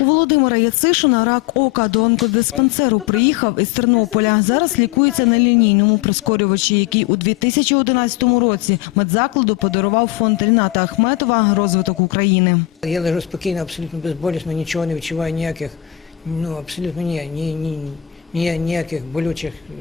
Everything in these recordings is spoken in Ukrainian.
У Володимира Яцишина рак ока до онкодиспансеру приїхав із Тернополя. Зараз лікується на лінійному прискорювачі, який у 2011 році медзакладу подарував фонд Ріната Ахметова «Розвиток України». Я лежу спокійно, абсолютно безболісно, нічого не відчуваю ніяких, ну абсолютно ні, ні, ні, ні, ніяких болючих е,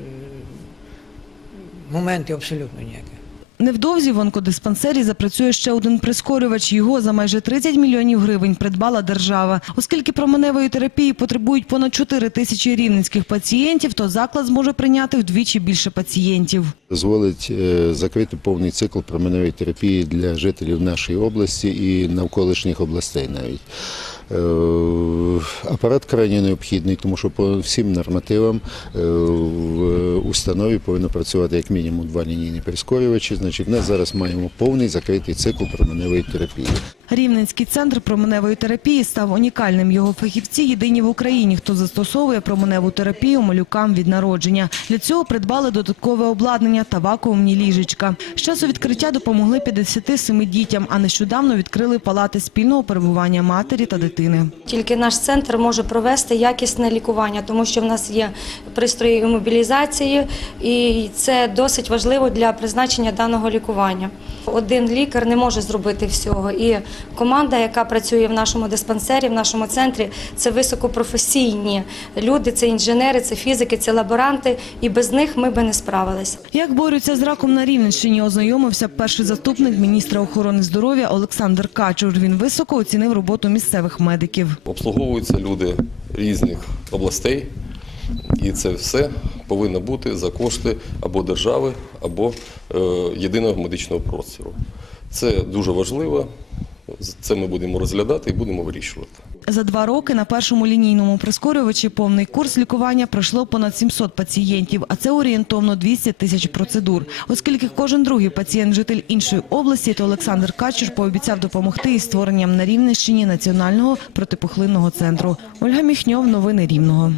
моментів, абсолютно ніяких. Невдовзі в онкодиспансері запрацює ще один прискорювач. Його за майже 30 мільйонів гривень придбала держава. Оскільки променевої терапії потребують понад 4 тисячі рівненських пацієнтів, то заклад зможе прийняти вдвічі більше пацієнтів. дозволить е, закрити повний цикл променевої терапії для жителів нашої області і навколишніх областей навіть. Е, Апарат крайне необхідний, тому що по всім нормативам е, в установі повинно працювати як мінімум два лінійні прискорювачі. Значить, нас зараз маємо повний закритий цикл променевої терапії. Рівненський центр променевої терапії став унікальним. Його фахівці єдині в Україні, хто застосовує променеву терапію малюкам від народження. Для цього придбали додаткове обладнання та вакуумні ліжечка. З часу відкриття допомогли 57 дітям, а нещодавно відкрили палати спільного перебування матері та дитини. Тільки наш центр може провести якісне лікування, тому що в нас є пристрої імобілізації, і це досить важливо для призначення даного лікування. Один лікар не може зробити всього. І команда, яка працює в нашому диспансері, в нашому центрі, це високопрофесійні люди, це інженери, це фізики, це лаборанти, і без них ми би не справилися. Як борються з раком на Рівненщині, ознайомився перший заступник міністра охорони здоров'я Олександр Качур. Він високо оцінив роботу місцевих медиків. Обслуговуються люди різних областей, і це все повинно бути за кошти або держави, або е, єдиного медичного простору. Це дуже важливо. Це ми будемо розглядати і будемо вирішувати. За два роки на першому лінійному прискорювачі повний курс лікування пройшло понад 700 пацієнтів, а це орієнтовно 200 тисяч процедур. Оскільки кожен другий пацієнт – житель іншої області, то Олександр Качур пообіцяв допомогти із створенням на Рівненщині національного протипухлинного центру. Ольга Міхньов, новини Рівного.